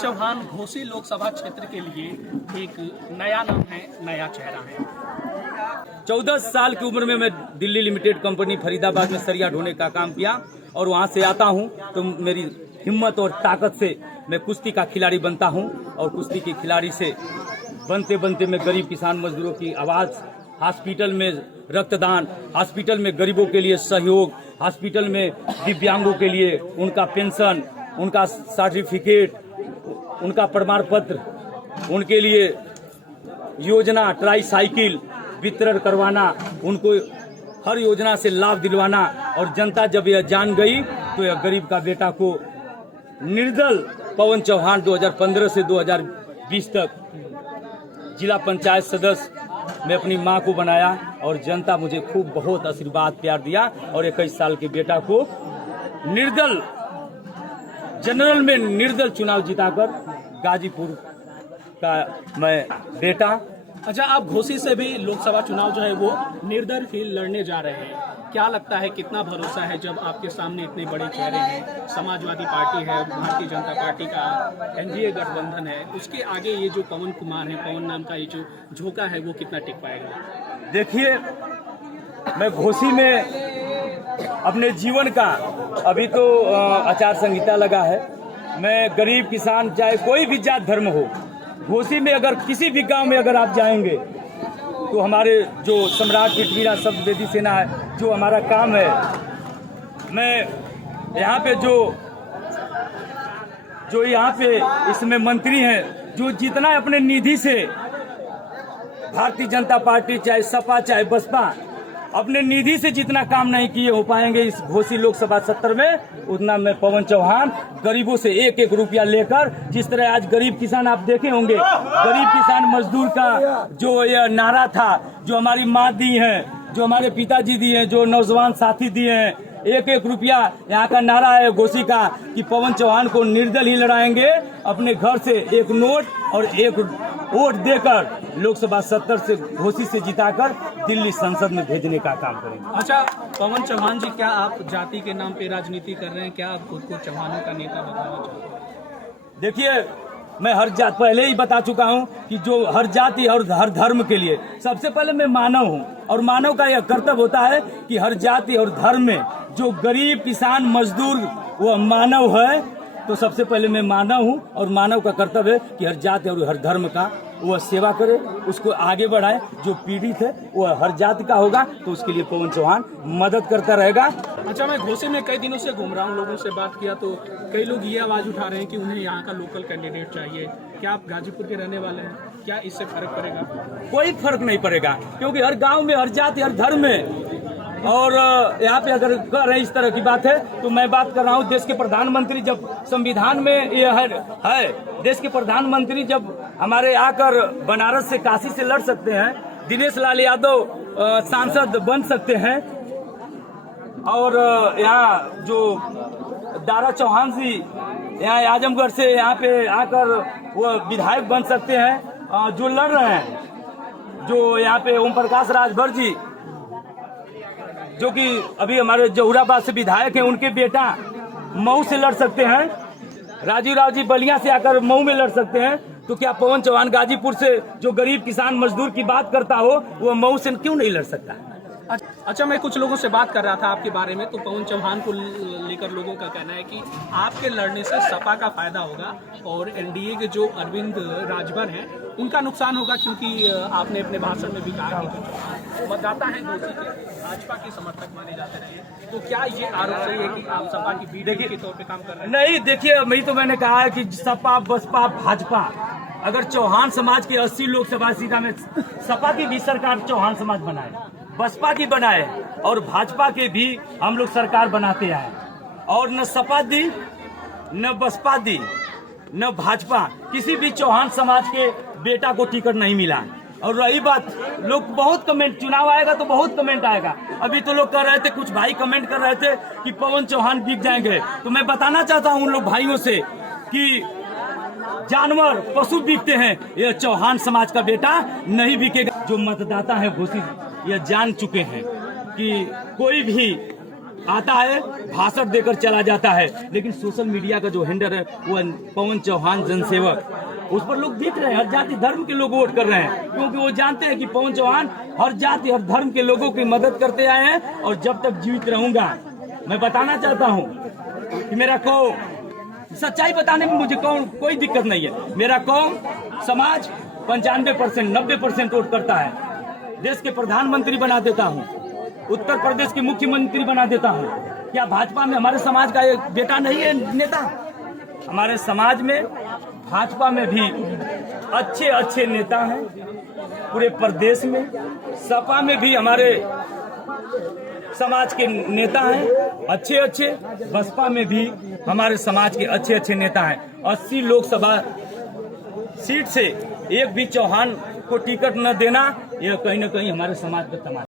चौहान घोसी लोकसभा क्षेत्र के लिए एक नया नाम है, नया चेहरा है। 14 साल की उम्र में मैं दिल्ली लिमिटेड कंपनी फरीदाबाद में सरिया ढोने का काम किया और वहां से आता हूं तो मेरी हिम्मत और ताकत से मैं कुश्ती का खिलाड़ी बनता हूं और कुश्ती के खिलाड़ी से बनते बनते मैं गरीब किसान मजदूरों की आवाज़, हॉस्पिटल में रक्तदान, हॉस्पिटल में गरीबों के लिए सहयोग, हॉस्पिटल में दिव्यांगों के लिए उनका पेंशन, उनका सर्टिफिकेट, उनका प्रमाण पत्र, उनके लिए योजना ट्राई साइकिल वितरण करवाना, उनको हर योजना से लाभ दिलवाना। और जनता जब यह जान गई तो यह गरीब का बेटा को निर्दल पवन चौहान 2015 से 2020 तक जिला पंचायत सदस्य मैं अपनी मां को बनाया और जनता मुझे खूब बहुत आशीर्वाद प्यार दिया और 21 साल के बेटा को निर्दल जनरल में निर्दल चुनाव जिताकर गाजीपुर का मैं बेटा। अच्छा, आप घोसी से भी लोकसभा चुनाव जो है वो निर्दल ही लड़ने जा रहे हैं। क्या लगता है, कितना भरोसा है जब आपके सामने इतने बड़े चेहरे हैं, समाजवादी पार्टी है, भारतीय जनता पार्टी का एनडीए गठबंधन है, उसके आगे ये जो पवन कुमार है, पवन नाम का ये जो झोंका है वो कितना टिक पाएगा? देखिए, मैं घोसी में अपने जीवन का अभी तो आचार संहिता लगा है। मैं गरीब किसान, चाहे कोई भी जात धर्म हो, घोसी में अगर किसी भी गांव में अगर आप जाएंगे तो हमारे जो सम्राट पृथ्वीराज शब्दवेदी सेना है, जो हमारा काम है, मैं यहाँ पे जो यहाँ पे इसमें मंत्री हैं, जो जितना अपने निधि से भारतीय जनता पार्टी चाहे सपा चाहे बसपा अपने निधि से जितना काम नहीं किए हो पाएंगे इस घोसी लोकसभा सत्र में, उतना मैं पवन चौहान गरीबों से एक एक रुपया लेकर, जिस तरह आज गरीब किसान आप देखे होंगे, गरीब किसान मजदूर का जो यह नारा था, जो हमारी माँ दी है, जो हमारे पिताजी दिए हैं, जो नौजवान साथी दिए हैं, एक एक रुपया यहाँ का नारा है घोसी का कि पवन चौहान को निर्दल ही लड़ाएंगे, अपने घर से एक नोट और एक वोट देकर लोकसभा 70 से घोसी से जिताकर दिल्ली संसद में भेजने का काम करेंगे। अच्छा पवन चौहान जी, क्या आप जाति के नाम पे राजनीति कर रहे हैं? क्या आप खुद को चौहानों का नेता बताना चाहते हैं? देखिए, मैं हर जात पहले ही बता चुका हूं कि जो हर जाति और हर धर्म के लिए सबसे पहले मैं मानव हूं और मानव का यह कर्तव्य होता है कि हर जाति और धर्म में जो गरीब किसान मजदूर वो मानव है, तो सबसे पहले मैं मानव हूं और मानव का कर्तव्य है कि हर जाति और हर धर्म का वह सेवा करे, उसको आगे बढ़ाए। जो पीड़ित है वह हर जाति का होगा तो उसके लिए पवन चौहान मदद करता रहेगा। अच्छा, मैं घोसी में कई दिनों से घूम रहा हूँ, लोगों से बात किया तो कई लोग ये आवाज उठा रहे हैं कि उन्हें यहाँ का लोकल कैंडिडेट चाहिए। क्या आप गाजीपुर के रहने वाले हैं? क्या इससे फर्क पड़ेगा? कोई फर्क नहीं पड़ेगा, क्योंकि हर गाँव में हर जाति हर धर्म में, और यहाँ पे अगर कर रहे इस तरह की बात है तो मैं बात कर रहा हूँ देश के प्रधानमंत्री, जब संविधान में यह है देश के प्रधानमंत्री जब हमारे आकर बनारस से काशी से लड़ सकते हैं, दिनेश लाल यादव सांसद बन सकते हैं, और यहाँ जो दारा चौहान जी यहाँ आजमगढ़ से यहाँ पे आकर वो विधायक बन सकते हैं, जो लड़ रहे हैं, जो यहाँ पे ओम प्रकाश राजभर जी जो कि अभी हमारे जहुराबाद से विधायक हैं, उनके बेटा मऊ से लड़ सकते हैं, राजीव राव जी बलिया से आकर मऊ में लड़ सकते हैं, तो क्या पवन चौहान गाजीपुर से जो गरीब किसान मजदूर की बात करता हो वो मऊ से क्यों नहीं लड़ सकता? अच्छा, मैं कुछ लोगों से बात कर रहा था आपके बारे में, तो पवन चौहान को लेकर लोगों का कहना है कि आपके लड़ने से सपा का फायदा होगा और एनडीए के जो अरविंद राजभर हैं उनका नुकसान होगा, क्योंकि आपने अपने भाषण में भी कहा कि मतदाता है घोसी के भाजपा के समर्थक माने जाते रहे, तो क्या ये आरोप सही है कि आप सपा की बी के तौर पे काम कर रहे हैं? नहीं, देखिए, मैं तो मैंने कहा है कि सपा बसपा भाजपा, अगर चौहान समाज के 80 लोकसभा सीटा में सपा की भी सरकार चौहान समाज बनाए, बसपा की बनाए और भाजपा के भी हम लोग सरकार बनाते आए, और न सपा दी न बसपा दी न भाजपा, किसी भी चौहान समाज के बेटा को टिकट नहीं मिला। और रही बात, लोग बहुत कमेंट, चुनाव आएगा तो बहुत कमेंट आएगा। अभी तो लोग कर रहे थे, कुछ भाई कमेंट कर रहे थे कि पवन चौहान बिक जाएंगे, तो मैं बताना चाहता हूं उन लोग भाइयों से कि जानवर पशु बिकते हैं, यह चौहान समाज का बेटा नहीं बिकेगा। जो मतदाता है घोसी यह जान चुके हैं कि कोई भी आता है, भाषण देकर चला जाता है, लेकिन सोशल मीडिया का जो हैंडल है वो पवन चौहान जनसेवक, उस पर लोग देख रहे हैं, हर जाति धर्म के लोग वोट कर रहे हैं, क्योंकि वो जानते हैं कि पवन चौहान हर जाति हर धर्म के लोगों की मदद करते आए हैं। और जब तक जीवित रहूंगा मैं बताना चाहता हूं कि मेरा कौम, सच्चाई बताने में मुझे कोई दिक्कत नहीं है। मेरा कौम समाज 95% 90% वोट करता है। देश के प्रधानमंत्री बना देता हूँ, उत्तर प्रदेश के मुख्यमंत्री बना देता हूँ। क्या भाजपा में हमारे समाज का एक बेटा नहीं है नेता? हमारे समाज में भाजपा में भी अच्छे अच्छे नेता हैं पूरे प्रदेश में। सपा में भी हमारे समाज के नेता हैं अच्छे अच्छे। बसपा में भी हमारे समाज के अच्छे अच्छे नेता हैं। 80 लोकसभा सीट से एक भी चौहान को टिकट न देना, यह कहीं न कहीं हमारे समाज का तमाशा।